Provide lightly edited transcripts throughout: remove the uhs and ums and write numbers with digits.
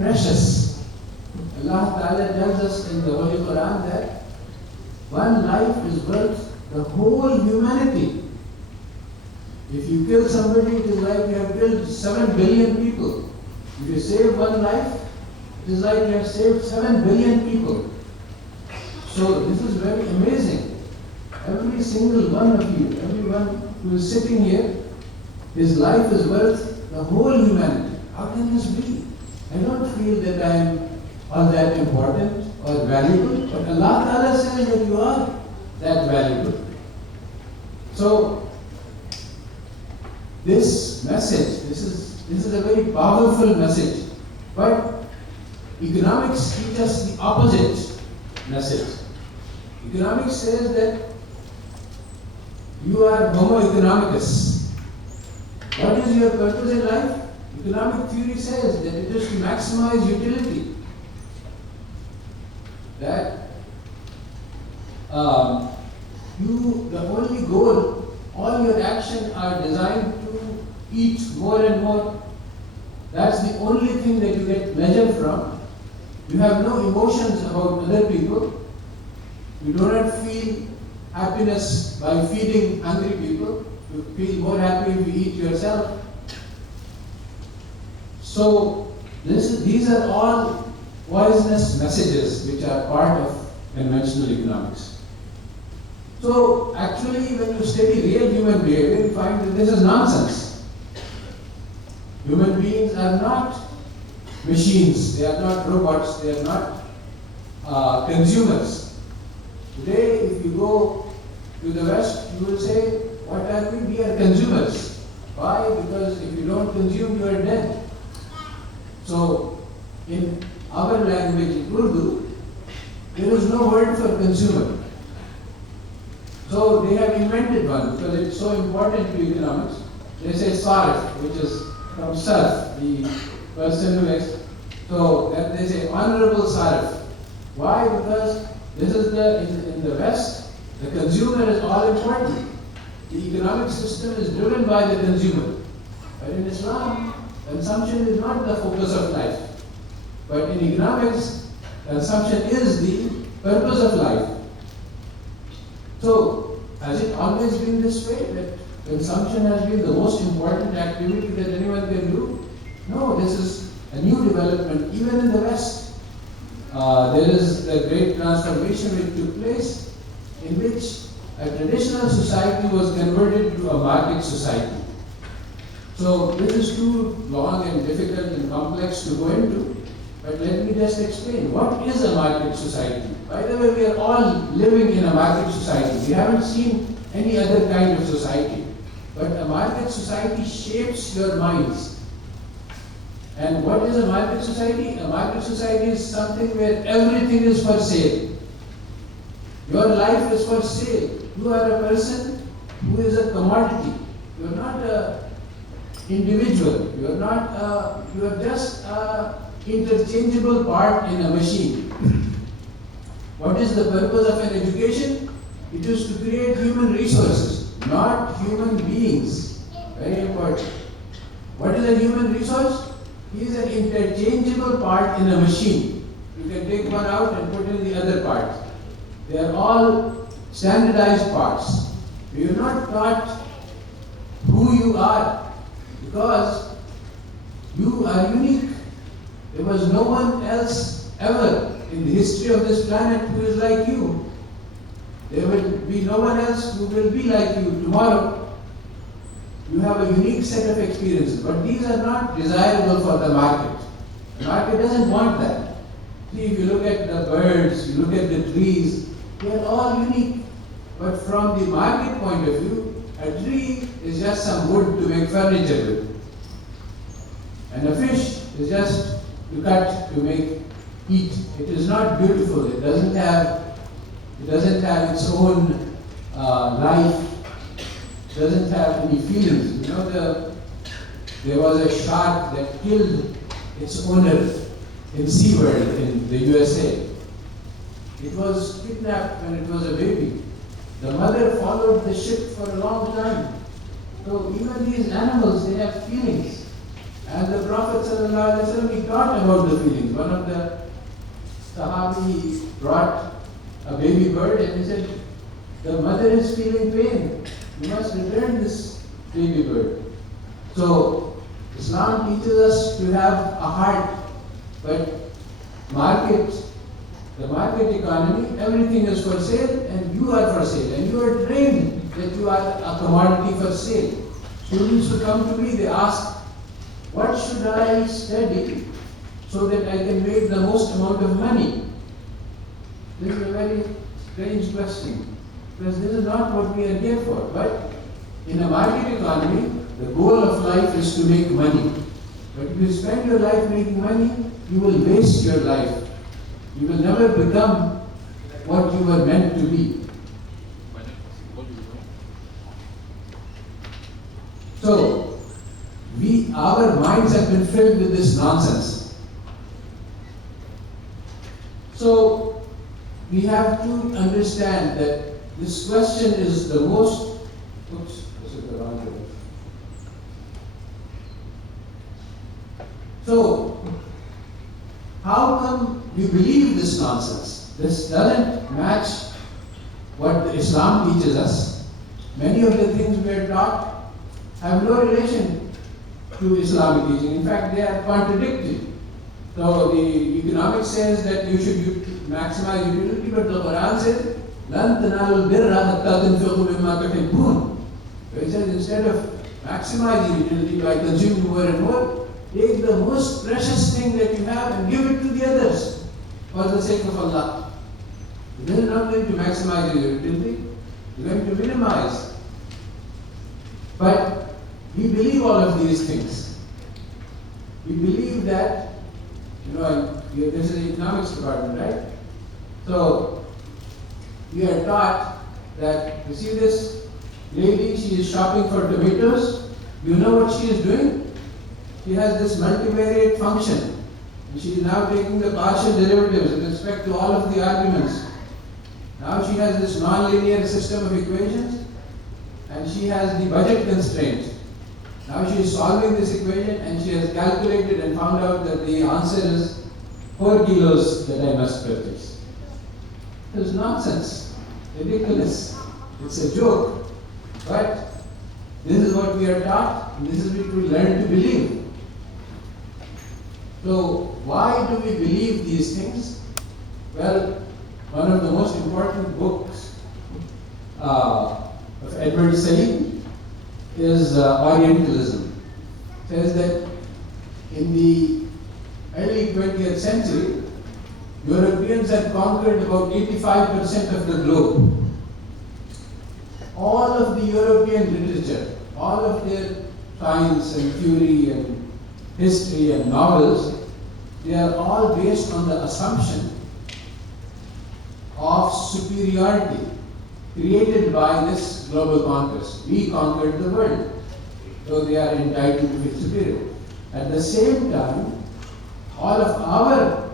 precious. Allah Ta'ala tells us in the Holy Quran that one life is worth the whole humanity. If you kill somebody, it is like you have killed 7 billion people. If you save one life, it is like you have saved 7 billion people. So this is very amazing. Every single one of you, everyone who is sitting here, his life is worth the whole humanity. How can this be? I don't feel that I am all that important or valuable, but Allah Ta'ala says that you are that valuable. So, this message, this is a very powerful message, but economics teach us the opposite message. Economics says that you are homo economicus. What is your purpose in life? Economic theory says that it is to maximize utility. That the only goal, all your actions are designed to eat more and more. That's the only thing that you get measured from. You have no emotions about other people. You do not feel happiness by feeding hungry people. You feel more happy if you eat yourself. So these are all poisonous messages which are part of conventional economics. So actually when you study real human behavior, you find that this is nonsense. Human beings are not machines, they are not robots, they are not consumers. Today if you go to the West, you will say, what are we? We are consumers. Why? Because if you don't consume, you are dead. So in our language, in Urdu, there is no word for consumer. So they have invented one because it's so important to economics. They say sarif, which is from sarf, the person who makes. So that they say honorable sarif. Why? Because this is in the West, the consumer is all important. The economic system is driven by the consumer. But in Islam, consumption is not the focus of life. But in economics, consumption is the purpose of life. So, has it always been this way, that consumption has been the most important activity that anyone can do? No, this is a new development, even in the West. There is a great transformation which took place, in which a traditional society was converted to a market society. So this is too long and difficult and complex to go into, but let me just explain. What is a market society? By the way, we are all living in a market society. We haven't seen any other kind of society. But a market society shapes your minds. And what is a market society? A market society is something where everything is for sale. Your life is for sale. You are a person who is a commodity. You are not an individual. You are just an interchangeable part in a machine. What is the purpose of an education? It is to create human resources, not human beings. Very important. What is a human resource? He is an interchangeable part in a machine. You can take one out and put in the other part. They are all standardized parts. You are not taught who you are, because you are unique. There was no one else ever in the history of this planet who is like you. There will be no one else who will be like you tomorrow. You have a unique set of experiences, but these are not desirable for the market. The market doesn't want that. See, if you look at the birds, you look at the trees, they are all unique. But from the market point of view, a tree is just some wood to make furniture with. And a fish is just to cut to make eat. It is not beautiful. It doesn't have its own life. It doesn't have any feelings. You know, there was a shark that killed its owner in SeaWorld in the USA. It was kidnapped when it was a baby. The mother followed the ship for a long time. So even these animals, they have feelings. And the Prophet ﷺ, he taught about the feelings. One of the Sahabi brought a baby bird and he said, the mother is feeling pain. You must return this baby bird. So, Islam teaches us to have a heart, but the market economy, everything is for sale and you are for sale. And you are trained that you are a commodity for sale. Students who come to me, they ask, what should I study so that I can make the most amount of money? This is a very strange question, because this is not what we are here for. But in a market economy, the goal of life is to make money. But if you spend your life making money, you will waste your life. You will never become what you were meant to be. So, our minds have been filled with this nonsense. So, we have to understand that this question is the most, oops, this is the wrong way. So, how come we believe this nonsense? This doesn't match what Islam teaches us. Many of the things we are taught have no relation to Islamic teaching. In fact, they are contradictory. So the economics says that you should maximize utility, but the Quran says, لَن تَنَالُوا الْبِرَّ حَتَّى تُنْفِقُوا مِمَّا تُحِبُّونَ. So it says instead of maximizing utility by consuming more and more, take the most precious thing that you have and give it to the others for the sake of Allah. This is not going to maximize your utility, you're going to minimize. But we believe all of these things. We believe that, this is the economics department, right? So, we are taught that, you see this lady, she is shopping for tomatoes. You know what she is doing? She has this multivariate function. And she is now taking the partial derivatives with respect to all of the arguments. Now she has this non-linear system of equations, and she has the budget constraints. Now she is solving this equation and she has calculated and found out that the answer is 4 kilos that I must purchase. It is nonsense, ridiculous. It's a joke. But this is what we are taught, and this is what we learn to believe. So why do we believe these things? Well, one of the most important books of Edward Said is Orientalism. It says that in the early 20th century, Europeans had conquered about 85% of the globe. All of the European literature, all of their science and theory and history and novels, they are all based on the assumption of superiority created by this global conquest. We conquered the world, so they are entitled to be superior. At the same time, all of our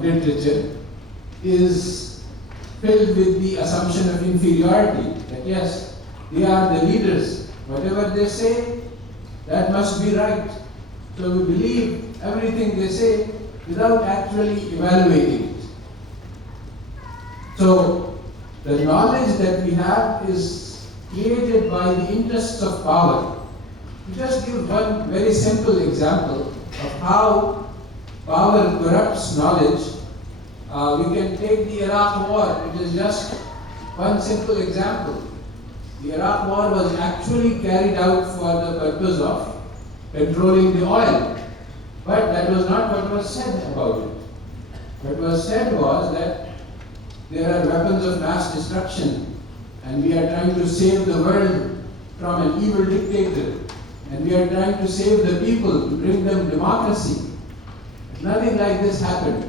literature is filled with the assumption of inferiority, that yes, they are the leaders. Whatever they say, that must be right. So we believe everything they say without actually evaluating it. So the knowledge that we have is created by the interests of power. To just give one very simple example of how power corrupts knowledge, we can take the Iraq War. It is just one simple example. The Iraq War was actually carried out for the purpose of controlling the oil. But that was not what was said about it. What was said was that there are weapons of mass destruction, and we are trying to save the world from an evil dictator, and we are trying to save the people, to bring them democracy. Nothing like this happened.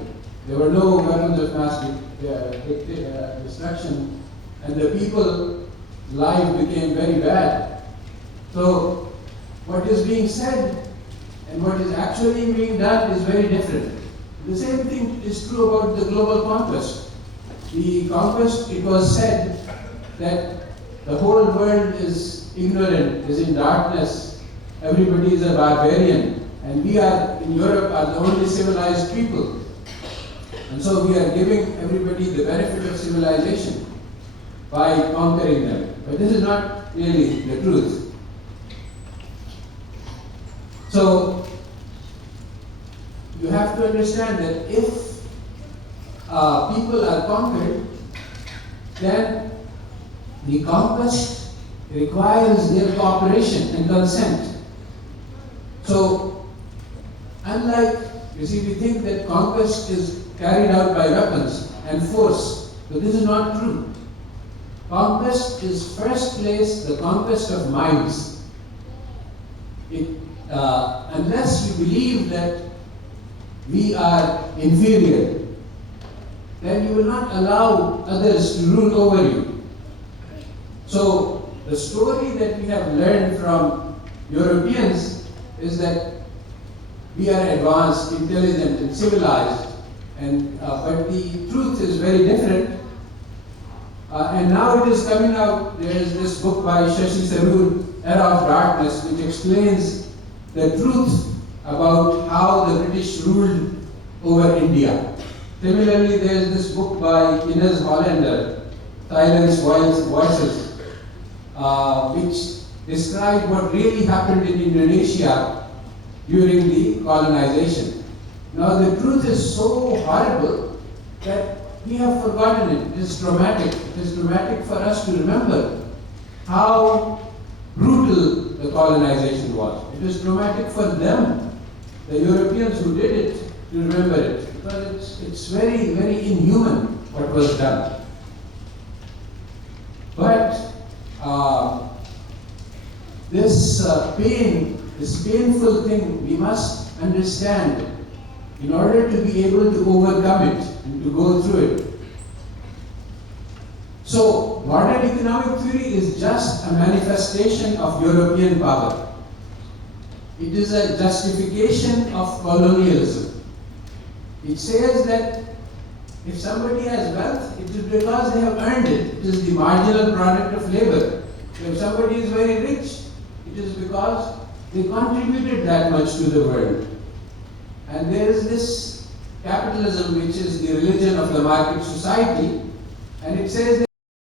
There were no weapons of mass destruction, and the people's life became very bad. So, what is being said and what is actually being done is very different. The same thing is true about the global conquest. The conquest, it was said that the whole world is ignorant, is in darkness, everybody is a barbarian, and we are in Europe are the only civilized people. And so we are giving everybody the benefit of civilization by conquering them. But this is not really the truth. So you have to understand that if people are conquered, then the conquest requires their cooperation and consent. So, unlike, you see, we think that conquest is carried out by weapons and force, but this is not true. Conquest is first place the conquest of minds. Unless you believe that we are inferior, then you will not allow others to rule over you. So the story that we have learned from Europeans is that we are advanced, intelligent, and civilized, but the truth is very different. And now it is coming out. There is this book by Shashi Tharoor, Era of Darkness, which explains the truth about how the British ruled over India. Similarly, there is this book by Ines Hollander, Silence Voices, which describes what really happened in Indonesia during the colonization. Now, the truth is so horrible that we have forgotten it. It is traumatic. It is traumatic for us to remember how brutal the colonization was. It is traumatic for them, the Europeans who did it, to remember it, because it's very, very inhuman what was done. But this painful thing, we must understand in order to be able to overcome it and to go through it. So, modern economic theory is just a manifestation of European power. It is a justification of colonialism. It says that if somebody has wealth, it is because they have earned it. It is the marginal product of labor. If somebody is very rich, it is because they contributed that much to the world. And there is this capitalism, which is the religion of the market society, and it says that